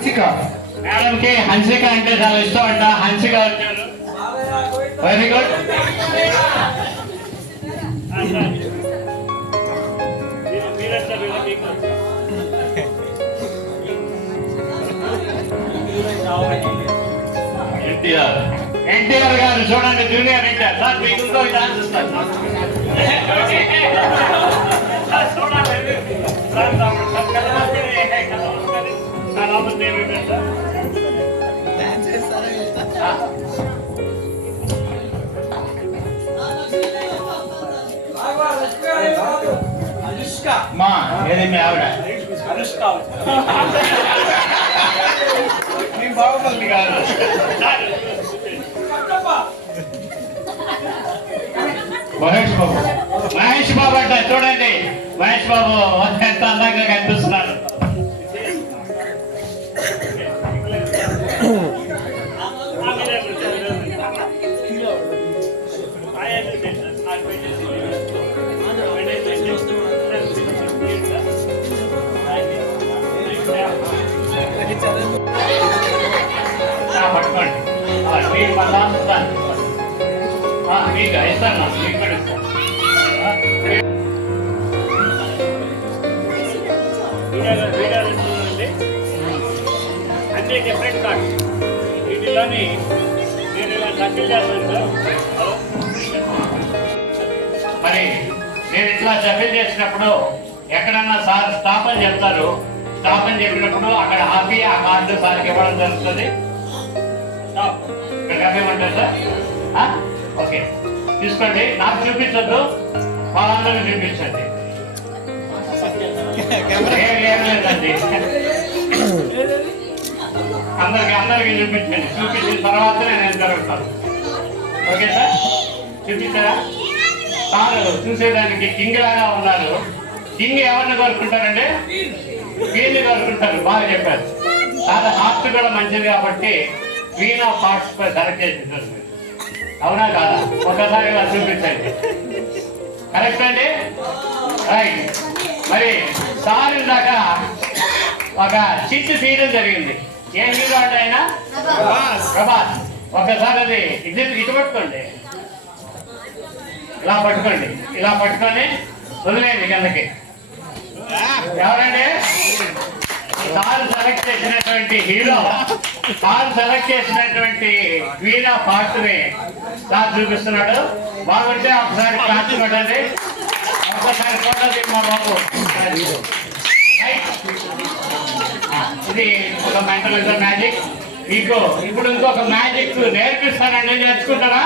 Hansika. Madam కి హన్సిక అంటే చాలా ఇష్టం అంట. హన్సిక వచ్చారు, వెరీ గుడ్. ఎన్టీఆర్ గారు చూడండి, జూనియర్ ఎన్టీఆర్ సార్. మీకు ఇంకో ఛాన్స్ ఇస్తాను. మా ఏది మీ ఆవిడ బాగుంది కాదు. మహేష్ బాబు. మహేష్ బాబు అంటే చూడండి, మహేష్ బాబు ఎంత అందంగా కనిపిస్తున్నారు. పట్టుకోండి, మీకు మళ్ళా మీకు ఇస్తాను, మీకు కూడా ఇస్తాను. అన్ని డిఫరెంట్ కార్డ్స్. వీటిలోని నేను ఇలా సర్కిల్ చేస్తాను సార్. మరి నేను ఇట్లా సర్కిల్ చేసినప్పుడు ఎక్కడన్నా సార్ స్టాప్ అని చెప్తారు. స్టాప్ అని చెప్పినప్పుడు అక్కడ ఆపి ఆ కార్డు సార్కి ఇవ్వడం జరుగుతుంది. ఇక్కడ కమ్మేమంటారు సార్? ఓకే, తీసుకోండి. నాకు చూపించొద్దు, వాళ్ళందరికీ చూపించండి. ఏం లేదండి, అందరికి చూపించండి. చూపించిన తర్వాతనే నేను జరుగుతాను. ఓకే సార్, చూపించారా? సార్ చూసేదానికి కింగ్ లాగా ఉన్నారు. కింగ్ ఎవరిని కోరుకుంటారంటే వీళ్ళని కోరుకుంటారు. బాగా చెప్పారు సార్. హార్ట్ కూడా మంచిది కాబట్టి క్వీన్ ఆఫ్ హార్ట్స్ సెలెక్ట్ చేసింటారు. అవునా కాదా? ఒకసారి ఇలా చూపించండి. కరెక్ట్ అండి, రైట్. మరి సార్ ఇందాక ఒక చిట్టు తీయడం జరిగింది. ఏ హీరో అంటే ఆయన? ప్రభాస్. ఒకసారి అది ఇటు పట్టుకోండి, ఇలా పట్టుకోండి, ఇలా పట్టుకొని వదిలేండి కిందకి. ఎవరండి? సార్ సెలెక్ట్ చేసినటువంటి హీరో, సార్ సెలెక్ట్ చేసినటువంటి క్వీన్ ఆఫ్ హార్ట్స్ ని సార్ చూపిస్తున్నాడు. బాగుంటే ఒకసారి క్లాస్ కొట్టండి, ఒకసారి కొట్టండి మా బాబు. ఇది ఒక మెంటల్ మ్యాజిక్. మీకు ఇప్పుడు ఇంకొక మ్యాజిక్ నేర్పిస్తానండి, నేర్చుకుంటారా?